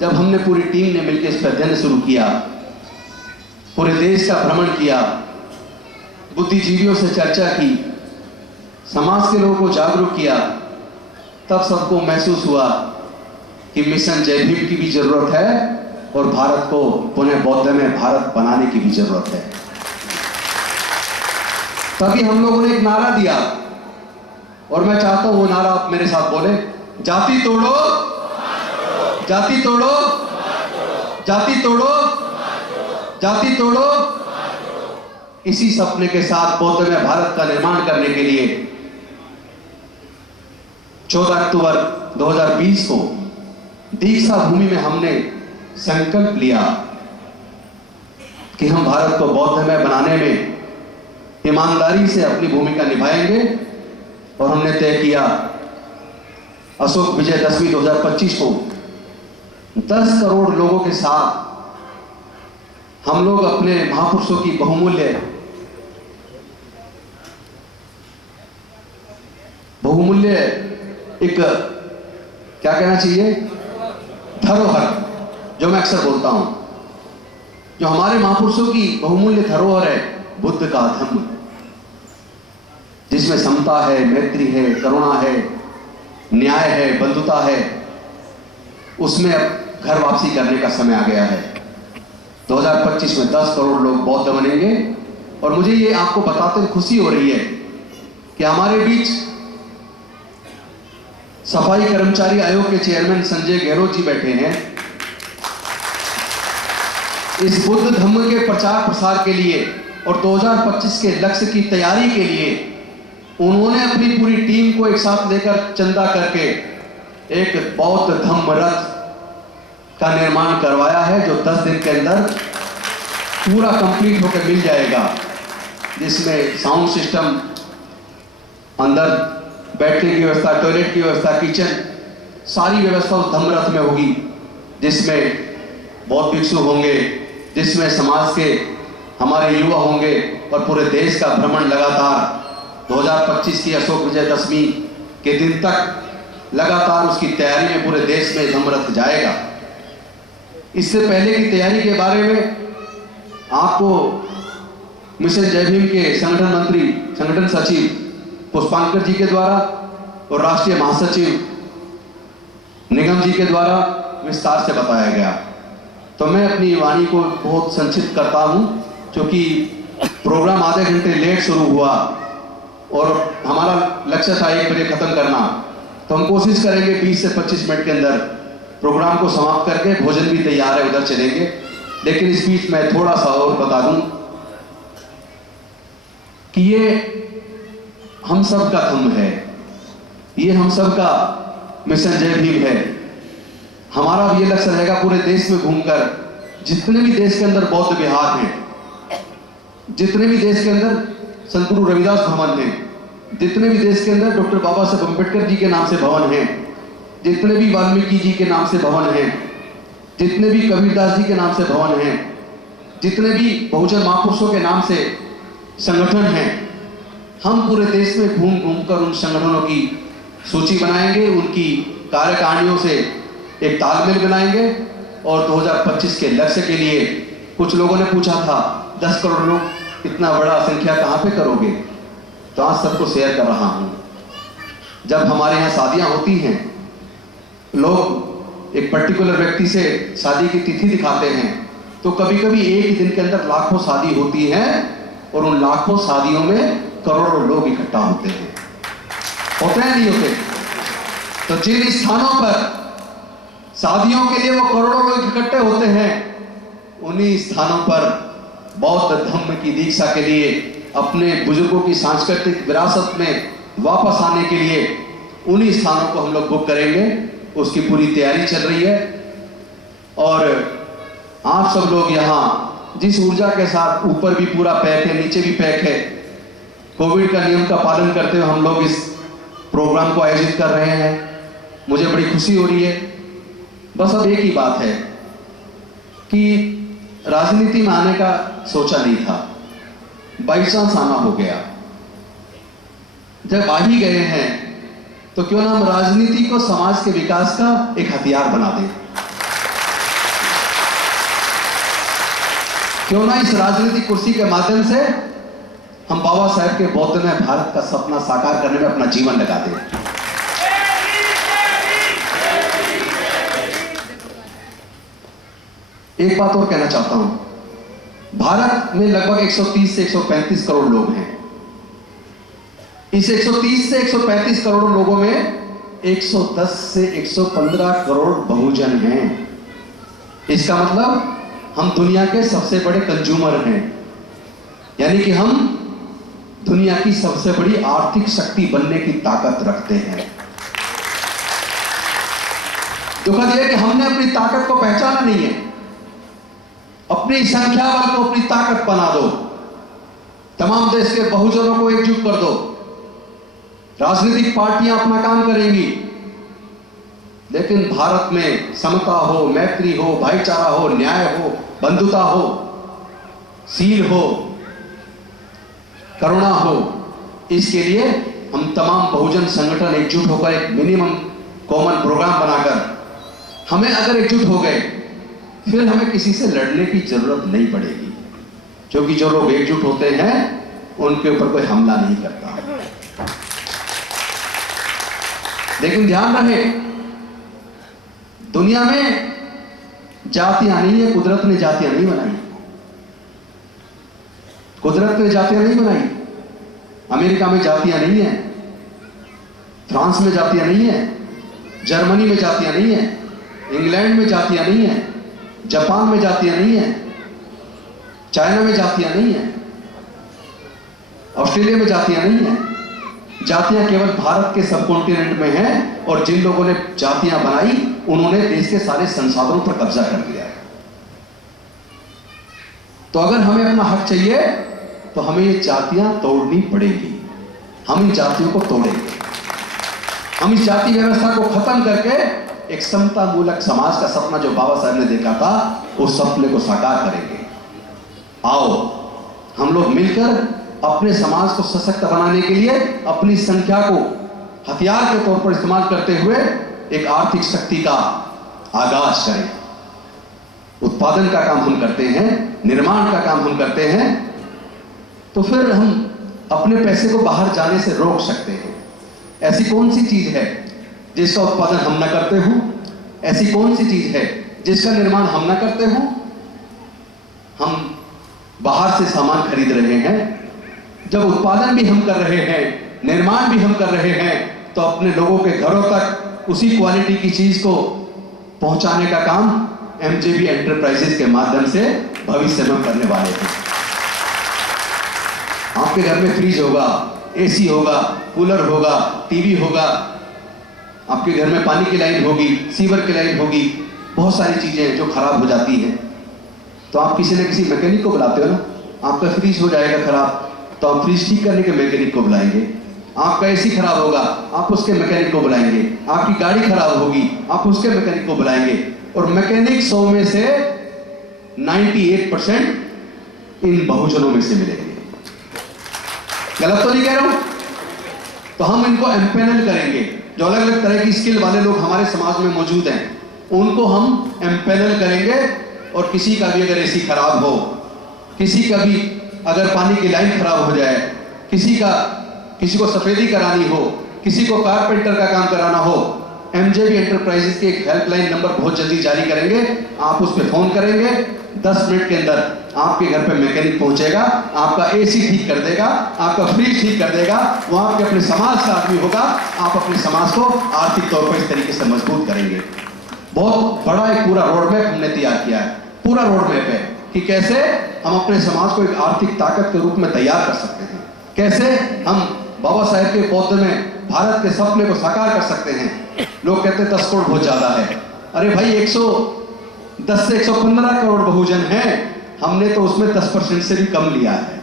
जब हमने पूरी टीम ने मिलकर इस पर अध्ययन शुरू किया, पूरे देश का भ्रमण किया, बुद्धिजीवियों से चर्चा की, समाज के लोगों को जागरूक किया, तब सबको महसूस हुआ कि मिशन जय भीम की भी जरूरत है और भारत को पुनः बौद्धमय भारत बनाने की भी जरूरत है। तभी हम लोगों ने एक नारा दिया और मैं चाहता हूं वो नारा आप मेरे साथ बोले, जाति तोड़ो, जाति तोड़ो, जाति तोड़ो, जाति तोड़ो। इसी सपने के साथ बौद्धमय भारत का निर्माण करने के लिए 14 अक्टूबर 2020 को दीक्षा भूमि में हमने संकल्प लिया कि हम भारत को बौद्धमय बनाने में ईमानदारी से अपनी भूमिका निभाएंगे। और हमने तय किया अशोक विजयदशमी 2025 को 10 करोड़ लोगों के साथ हम लोग अपने महापुरुषों की बहुमूल्य एक क्या कहना चाहिए, धरोहर, जो मैं अक्सर बोलता हूं, जो हमारे महापुरुषों की बहुमूल्य धरोहर है, बुद्ध का धम्म, जिसमें समता है, मैत्री है, करुणा है, न्याय है, बंधुता है, उसमें अब घर वापसी करने का समय आ गया है। 2025 में 10 करोड़ लोग बौद्ध बनेंगे। और मुझे ये आपको बताते हुए खुशी हो रही है कि हमारे बीच सफाई कर्मचारी आयोग के चेयरमैन संजय गहलोत जी बैठे हैं। इस बुद्ध धम्म के प्रचार प्रसार के लिए और 2025 के लक्ष्य की तैयारी के लिए उन्होंने अपनी पूरी टीम को एक साथ लेकर चंदा करके एक बौद्ध धम्म रथ का निर्माण करवाया है, जो 10 दिन के अंदर पूरा कंप्लीट होकर मिल जाएगा, जिसमें साउंड सिस्टम, अंदर बैठने की व्यवस्था, टॉयलेट की व्यवस्था, किचन, सारी व्यवस्था उस धम्म रथ में होगी, जिसमें बौद्ध भिक्षु होंगे, जिसमें समाज के हमारे युवा होंगे और पूरे देश का भ्रमण लगातार 2025 की अशोक विजयदशमी के दिन तक लगातार उसकी तैयारी में पूरे देश में धम्म रथ जाएगा। इससे पहले की तैयारी के बारे में आपको मिशन जय भीम के संगठन मंत्री, संगठन सचिव पुष्पांकर जी के द्वारा और राष्ट्रीय महासचिव निगम जी के द्वारा विस्तार से बताया गया। तो मैं अपनी वाणी को बहुत संक्षिप्त करता हूं, क्योंकि प्रोग्राम आधे घंटे लेट शुरू हुआ और हमारा लक्ष्य था 1 बजे खत्म करना। तो हम कोशिश करेंगे 20 से 25 मिनट के अंदर प्रोग्राम को समाप्त करके, भोजन भी तैयार है, उधर चलेंगे। लेकिन इस बीच मैं थोड़ा सा और बता दूं कि ये हम सब का धम्म है, ये हम सब का मिशन जय भीम है। हमारा भी ये लक्ष्य रहेगा पूरे देश में घूमकर, जितने भी देश के अंदर बौद्ध विहार हैं, जितने भी देश के अंदर संत गुरु रविदास भवन हैं, जितने भी देश के अंदर डॉक्टर बाबा साहब अम्बेडकर जी के नाम से भवन हैं, जितने भी वाल्मीकि जी के नाम से भवन हैं, जितने भी कबीरदास जी के नाम से भवन हैं, जितने भी बहुजन महापुरुषों के नाम से संगठन हैं, हम पूरे देश में घूम घूम कर उन संगठनों की सूची बनाएंगे, उनकी कार्यकारिणियों से एक तालमेल बनाएंगे। और 2025 के लक्ष्य के लिए कुछ लोगों ने पूछा था 10 करोड़ लोग, इतना बड़ा संख्या कहाँ पे करोगे? तो आज सबको शेयर कर रहा हूँ। जब हमारे यहाँ शादियाँ होती हैं, लोग एक पर्टिकुलर व्यक्ति से शादी की तिथि दिखाते हैं, तो कभी कभी एक ही दिन के अंदर लाखों शादी होती है और उन लाखों शादियों में करोड़ों लोग इकट्ठा होते हैं। होते हैं नहीं होते? तो जिन स्थानों पर शादियों के लिए वो करोड़ों लोग इकट्ठे होते हैं, उन्हीं स्थानों पर बौद्ध धम्म की दीक्षा के लिए, अपने बुजुर्गों की सांस्कृतिक विरासत में वापस आने के लिए उन्हीं स्थानों को हम लोग बुक करेंगे। उसकी पूरी तैयारी चल रही है। और आप सब लोग यहाँ जिस ऊर्जा के साथ, ऊपर भी पूरा पैक है, नीचे भी पैक है, कोविड का नियम का पालन करते हुए हम लोग इस प्रोग्राम को आयोजित कर रहे हैं। मुझे बड़ी खुशी हो रही है। बस अब एक ही बात है कि राजनीति में आने का सोचा नहीं था, बाई चांस आना हो गया। जब आ ही गए हैं तो क्यों ना हम राजनीति को समाज के विकास का एक हथियार बना दें। क्यों ना इस राजनीतिक कुर्सी के माध्यम से हम बाबा साहेब के बौद्धमय भारत का सपना साकार करने में अपना जीवन लगा दें। एक बात और कहना चाहता हूं, भारत में लगभग 130 से 135 करोड़ लोग हैं। इस 130 से 135 करोड़ लोगों में 110 से 115 करोड़ बहुजन हैं। इसका मतलब हम दुनिया के सबसे बड़े कंज्यूमर हैं, यानी कि हम दुनिया की सबसे बड़ी आर्थिक शक्ति बनने की ताकत रखते हैं। दुखद यह कि हमने अपनी ताकत को पहचाना नहीं है। अपनी संख्या बल को अपनी ताकत बना दो, तमाम देश के बहुजनों को एकजुट कर दो, राजनीतिक पार्टियां अपना काम करेंगी, लेकिन भारत में समता हो, मैत्री हो, भाईचारा हो, न्याय हो, बंधुता हो, सील हो, करुणा हो, इसके लिए हम तमाम बहुजन संगठन एकजुट होकर एक मिनिमम कॉमन प्रोग्राम बनाकर, हमें अगर एकजुट हो गए फिर हमें किसी से लड़ने की जरूरत नहीं पड़ेगी, क्योंकि जो लोग एकजुट होते हैं उनके ऊपर कोई हमला नहीं करता। लेकिन ध्यान रहे, दुनिया में जातियां नहीं है, कुदरत ने जातियां नहीं बनाई। कुदरत ने जातियां नहीं बनाई। अमेरिका में जातियां नहीं है, फ्रांस में जातियां नहीं है, जर्मनी में जातियां नहीं है, इंग्लैंड में जातियां नहीं है, जापान में जातियां नहीं है, चाइना में जातियां नहीं है, ऑस्ट्रेलिया में जातियां नहीं है। जातियां केवल भारत के सब कॉन्टिनेंट में हैं, और जिन लोगों ने जातियां बनाई उन्होंने देश के सारे संसाधनों पर कब्जा कर लिया है। तो अगर हमें अपना हक चाहिए तो हमें ये जातियां तोड़नी पड़ेगी। हम इन जातियों को तोड़ेंगे, हम इस जाति व्यवस्था को खत्म करके एक समता मूलक समाज का सपना जो बाबा साहब ने देखा था, उस सपने को साकार करेंगे। आओ हम लोग मिलकर अपने समाज को सशक्त बनाने के लिए अपनी संख्या को हथियार के तौर पर इस्तेमाल करते हुए एक आर्थिक शक्ति का आगाज करें। उत्पादन का काम हम करते हैं, निर्माण का काम हम करते हैं, तो फिर हम अपने पैसे को बाहर जाने से रोक सकते हैं। ऐसी कौन सी चीज है जिसका उत्पादन हम न करते हो? ऐसी कौन सी चीज है जिसका निर्माण हम न करते हो? हम बाहर से सामान खरीद रहे हैं। जब उत्पादन भी हम कर रहे हैं, निर्माण भी हम कर रहे हैं, तो अपने लोगों के घरों तक उसी क्वालिटी की चीज को पहुंचाने का काम एमजेबी एंटरप्राइजेस के माध्यम से भविष्य में करने वाले हैं। आपके घर में फ्रिज होगा, एसी होगा, कूलर होगा, टीवी होगा, आपके घर में पानी की लाइन होगी, सीवर की लाइन होगी, बहुत सारी चीजें जो खराब हो जाती हैं, तो आप किसी न किसी मैकेनिक को बुलाते हो ना। आपका फ्रिज हो जाएगा खराब तो आप फ्रिज ठीक करने के मैकेनिक को बुलाएंगे। आपका एसी खराब होगा, आप उसके मैकेनिक को बुलाएंगे। आपकी गाड़ी खराब होगी, आप उसके मैकेनिक को बुलाएंगे। और मैकेनिक 100 में से 98% इन बहुजनों में से मिलेंगे। गलत तो नहीं कह रहा हूं? तो हम इनको एम्पैनल करेंगे। जो अलग अलग तरह की स्किल वाले लोग हमारे समाज में मौजूद हैं, उनको हम एम्पैनल करेंगे। और किसी का भी अगर एसी खराब हो, किसी का भी अगर पानी की लाइन खराब हो जाए, किसी को सफेदी करानी हो, किसी को कारपेंटर का काम कराना हो, एमजेबी एंटरप्राइजेस की एक हेल्पलाइन नंबर बहुत जल्दी जारी करेंगे। आप उस पर फोन करेंगे, 10 मिनट के अंदर आपके घर पे मैकेनिक पहुंचेगा, आपका एसी ठीक कर देगा, आपका फ्रिज ठीक कर देगा। वो आपके अपने समाज का आदमी होगा। आप अपने समाज को आर्थिक तौर पर इस तरीके से मजबूत करेंगे। बहुत बड़ा एक पूरा रोड मैप हमने तैयार किया है। पूरा रोड मैप है कि कैसे हम अपने समाज को एक आर्थिक ताकत के रूप में तैयार कर सकते हैं, कैसे हम बाबा साहेब के बौद्ध में भारत के सपने को साकार कर सकते हैं। लोग कहते हैं 10 करोड़ बहुत ज्यादा है। अरे भाई 110 से 115 करोड़ बहुजन हैं, हमने तो उसमें 10% से भी कम लिया है।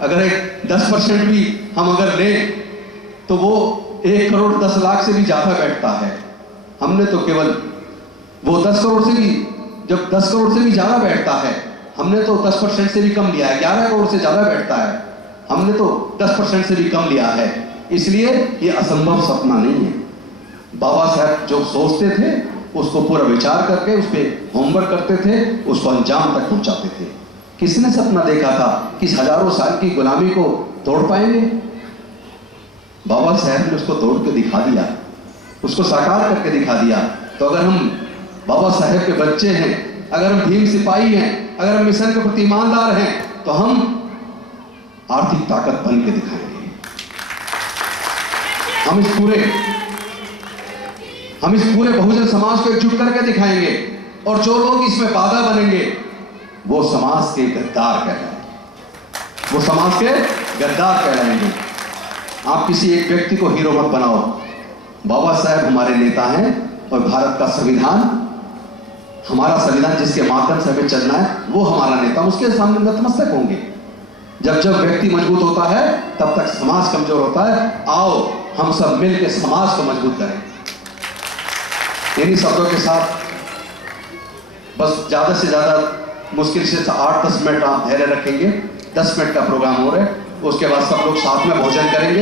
अगर एक 10% भी हम अगर लें तो वो 1 करोड़ 10 लाख से भी ज्यादा बैठता है। हमने तो केवल वो 10 करोड़ से भी, जब 10 करोड़ से भी ज्यादा बैठता है, हमने तो 10% से भी कम लिया है। 11 करोड़ से ज्यादा बैठता है, हमने तो 10% से भी कम लिया है। इसलिए ये असंभव सपना नहीं है। बाबा साहब जो सोचते थे उसको पूरा विचार करके उस पर होमवर्क करते थे, उसको अंजाम तक पहुंचाते थे। किसने सपना देखा था कि इस हजारों साल की गुलामी को तोड़ पाएंगे? बाबा साहब ने उसको तोड़ के दिखा दिया, उसको साकार करके दिखा दिया। तो अगर हम बाबा साहब के बच्चे हैं, अगर हम भीम सिपाही हैं, अगर हम मिशन के प्रति ईमानदार हैं, तो हम आर्थिक ताकत बन के दिखाएंगे। हम इस पूरे बहुजन समाज को एकजुट करके दिखाएंगे, और जो लोग इसमें बाधा बनेंगे वो समाज के गद्दार कहलाएंगे, वो समाज के गद्दार कहलाएंगे। आप किसी एक व्यक्ति को हीरो मत बनाओ। बाबा साहब हमारे नेता हैं, और भारत का संविधान, हमारा संविधान जिसके माध्यम से हमें चलना है, वो हमारा नेता, उसके सामने नतमस्तक होंगे। जब जब व्यक्ति मजबूत होता है तब तक समाज कमजोर होता है। आओ हम सब मिलकर समाज को मजबूत करें। इन्हीं शब्दों के साथ बस ज्यादा से ज्यादा मुश्किल से 8-10 मिनट आप धैर्य रखेंगे। 10 मिनट का प्रोग्राम हो रहा है, उसके बाद सब लोग साथ में भोजन करेंगे।